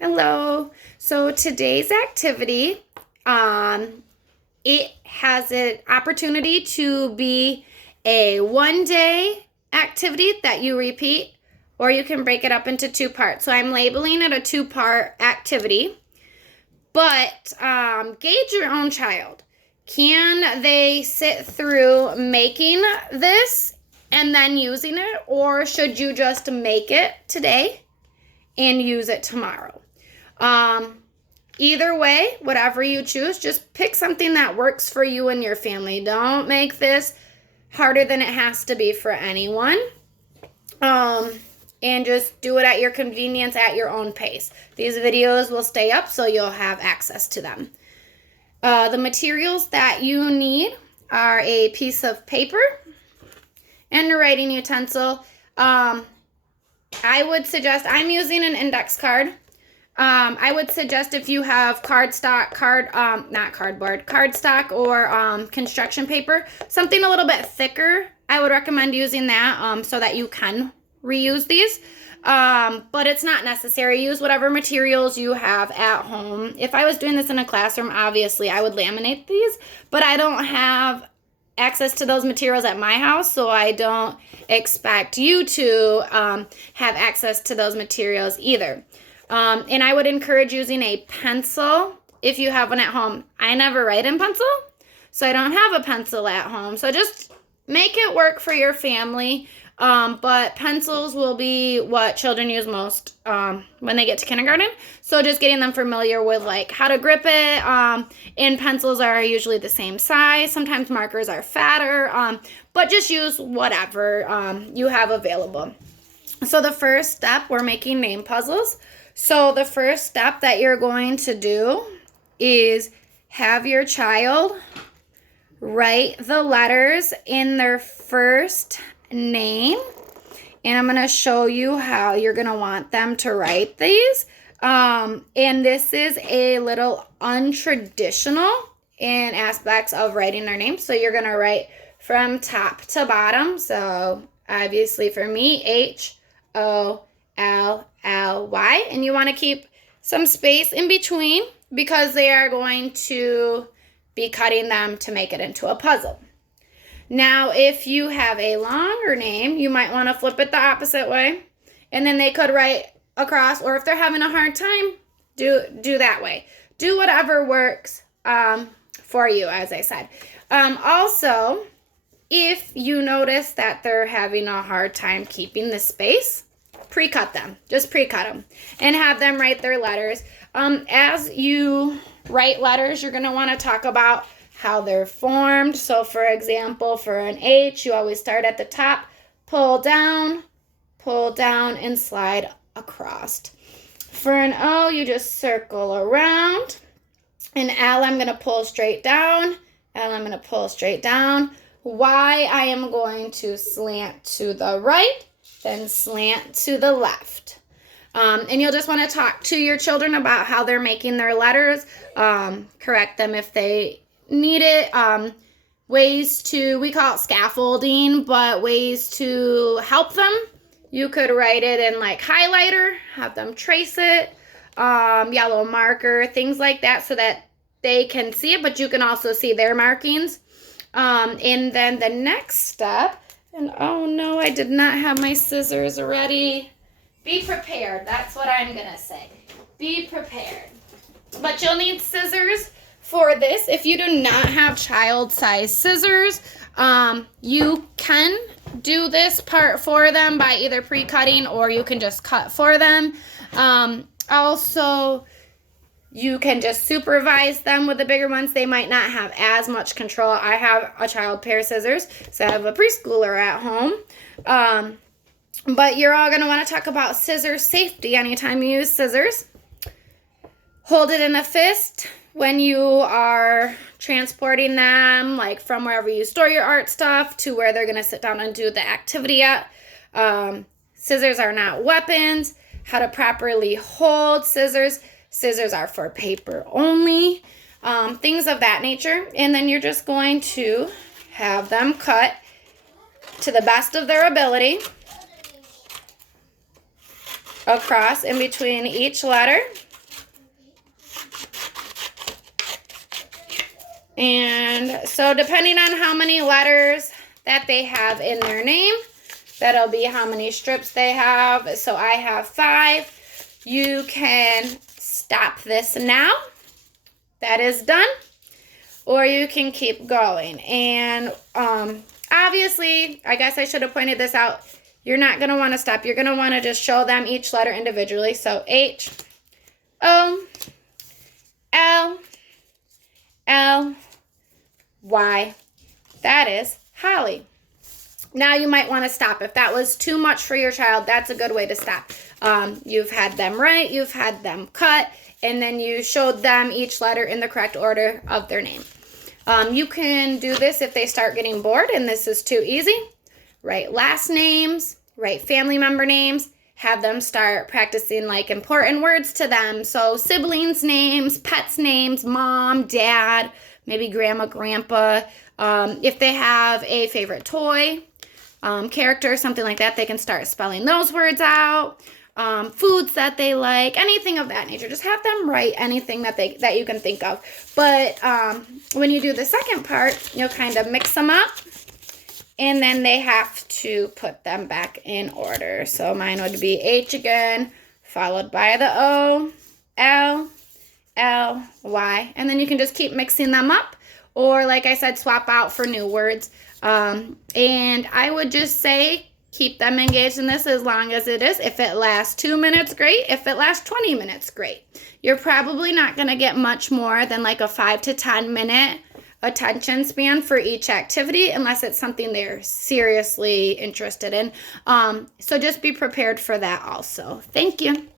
Hello. So today's activity, it has an opportunity to be a one-day activity that you repeat, or you can break it up into two parts. So I'm labeling it a two-part activity, but gauge your own child. Can they sit through making this and then using it, or should you just make it today and use it tomorrow? Either way, whatever you choose, just pick something that works for you and your family. Don't make this harder than it has to be for anyone. And just do it at your convenience, at your own pace. These videos will stay up so you'll have access to them. The materials that you need are a piece of paper and a writing utensil. I would suggest, I'm using an index card. I would suggest if you have cardstock or construction paper, something a little bit thicker, I would recommend using that so that you can reuse these. But it's not necessary. Use whatever materials you have at home. If I was doing this in a classroom, obviously I would laminate these, but I don't have access to those materials at my house, so I don't expect you to have access to those materials either. And I would encourage using a pencil if you have one at home. I never write in pencil, so I don't have a pencil at home. So just make it work for your family. But pencils will be what children use most when they get to kindergarten. So just getting them familiar with like how to grip it. And pencils are usually the same size. Sometimes markers are fatter. But just use whatever you have available. So the first step, we're making name puzzles. So the first step that you're going to do is have your child write the letters in their first name. And I'm going to show you how you're going to want them to write these. And this is a little untraditional in aspects of writing their name. So you're going to write from top to bottom. So obviously for me, H-O-L-L-Y, and you want to keep some space in between because they are going to be cutting them to make it into a puzzle. Now, if you have a longer name, you might want to flip it the opposite way, and then they could write across, or if they're having a hard time, do that way. Do whatever works for you, as I said. Also, if you notice that they're having a hard time keeping the space, pre-cut them. Just pre-cut them and have them write their letters. As you write letters, you're going to want to talk about how they're formed. So for example, for an H, you always start at the top, pull down, and slide across. For an O, you just circle around. An L, I'm going to pull straight down. L, I'm going to pull straight down. Y, I am going to slant to the right, then slant to the left. And you'll just want to talk to your children about how they're making their letters, correct them if they need it. Ways to, we call it scaffolding, but ways to help them. You could write it in like highlighter, have them trace it, yellow marker, things like that so that they can see it, but you can also see their markings. And then the next step, and oh no, I did not have my scissors ready. Be prepared. That's what I'm going to say. Be prepared. But you'll need scissors for this. If you do not have child-sized scissors, you can do this part for them by either pre-cutting or you can just cut for them. Also, you can just supervise them with the bigger ones. They might not have as much control. I have a child pair of scissors, so I have a preschooler at home. But you're all going to want to talk about scissor safety anytime you use scissors. Hold it in a fist when you are transporting them, like from wherever you store your art stuff to where they're going to sit down and do the activity at. Scissors are not weapons. How to properly hold scissors. Scissors are for paper only. Things of that nature. And then you're just going to have them cut to the best of their ability across in between each letter. And so depending on how many letters that they have in their name, that'll be how many strips they have. So I have 5. You can stop this now. That is done. Or you can keep going. And obviously, I guess I should have pointed this out. You're not going to want to stop. You're going to want to just show them each letter individually. So H, O, L, L, Y. That is Holly. Now you might want to stop. If that was too much for your child, that's a good way to stop. You've had them write, you've had them cut, and then you showed them each letter in the correct order of their name. You can do this if they start getting bored and this is too easy. Write last names, write family member names, have them start practicing like important words to them. So siblings' names, pets' names, mom, dad, maybe grandma, grandpa. If they have a favorite toy, character, something like that, they can start spelling those words out. Foods that they like, anything of that nature. Just have them write anything that you can think of. But when you do the second part, you'll kind of mix them up, and then they have to put them back in order. So mine would be H again, followed by the O, L, L, Y, and then you can just keep mixing them up, or like I said, swap out for new words. And I would just say keep them engaged in this as long as it is. If it lasts 2 minutes, great. If it lasts 20 minutes, great. You're probably not going to get much more than like a 5 to 10 minute attention span for each activity unless it's something they're seriously interested in. So just be prepared for that also. Thank you.